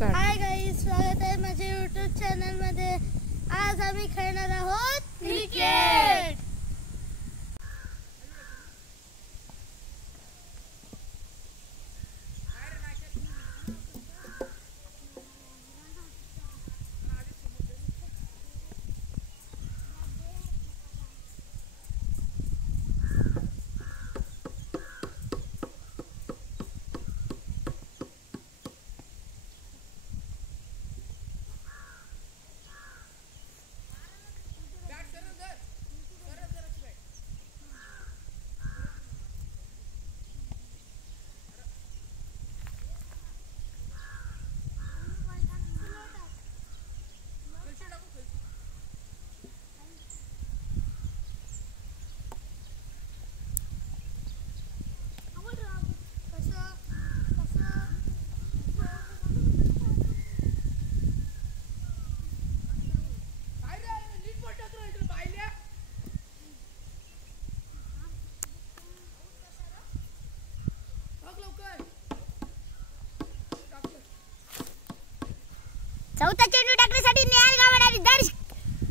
Hi guys, स्वागत आहे माझ्या यूट्यूब चॅनल मध्ये। आज आम्ही खेळणार आहोत क्रिकेट। चौथा चेंडू टाकण्यासाठी निहाल गावंड आणि दर्श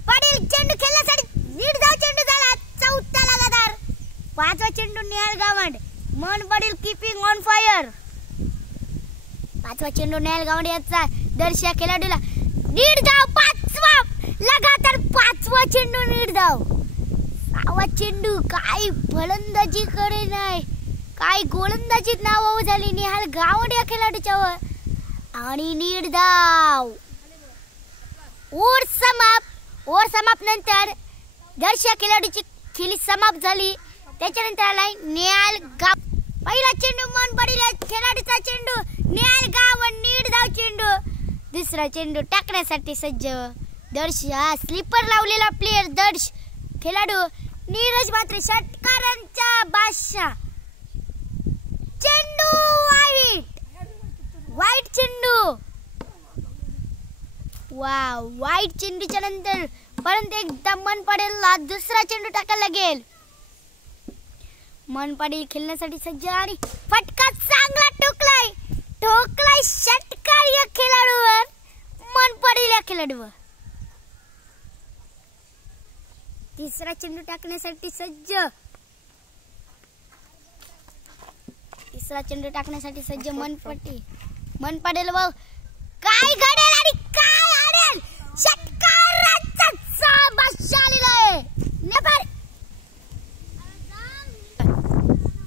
पाटील चेंडू खेळण्यासाठी नीट धाव चेंडू झाला। चौथा लगातार। पाचवा चेंडू निहाल गावंड, मन पाटील कीपिंग ऑन फायर। पाचवा चेंडू निहाल गावंड याचा दर्श या खेळाडूला नीट धाव। पाचवा लगातार पाचवा चेंडू नीट धाव। सहावा चेंडू काय फलंदाजी कडे नाही, काय गोलंदाजीत नाव झाली निहाल गावंड या खेळाडूच्यावर आणि नीट धाव। ओव्हर समाप्त नंतर दर्श खेळाडूची खेळी समाप्त झाली। त्याच्यानंतर आलाय निहाल गाव। पहिला चेंडू मन पाटील खेळाडूचा चेंडू, निहाल गावंड नीट धाव चेंडू। दुसरा चेंडू टाकण्यासाठी सज्ज दर्श, हा स्लीपर लावलेला प्लेयर दर्श खेळाडू नीरज मात्र षटकारांचा बादशाह। चेंडू वाईट चेंडू, वाव वाईट चेंडूच्या नंतर परंतु एकदा मन पाटीलला दुसरा चेंडू टाकायला लागेल। मन पाटील खेळण्यासाठी सज्ज आणि फटका चांगला ठोकलाय षटकार या खेळाडूवर, मन पाटील या खेळाडूवर। तिसरा चेंडू टाकण्यासाठी सज्ज, मन पाटील व काय घडेल आणि काय आडेल, षटकाराचा बादशाह आलेला आहे।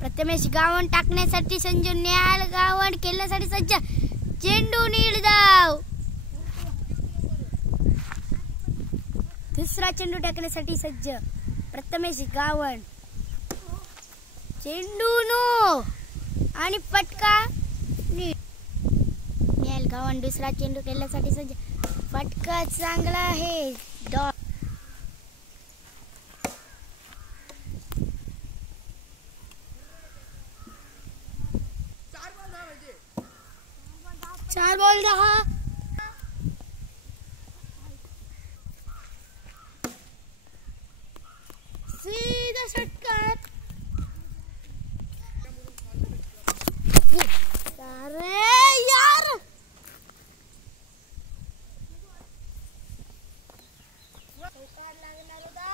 प्रथमेश गावंड टाकण्यासाठी संजू, निहाल गावंड खेळण्यासाठी सज्ज। चेंडू नीट धाव। दुसरा चेंडू टाकण्यासाठी सज्ज प्रथमेश गावंड, चेंडू नो आणि फटका नीट। निहाल गावंड दुसरा चेंडू खेळण्यासाठी सज्ज, फटका चांगला आहे डॉट। चार बॉल रहा। सीधा षटकार। अरे यार, लागणार होता।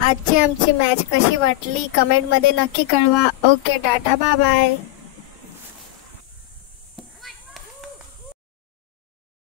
आजची आमची मॅच कशी वाटली कमेंटमध्ये नक्की कळवा. Okay tata bye bye.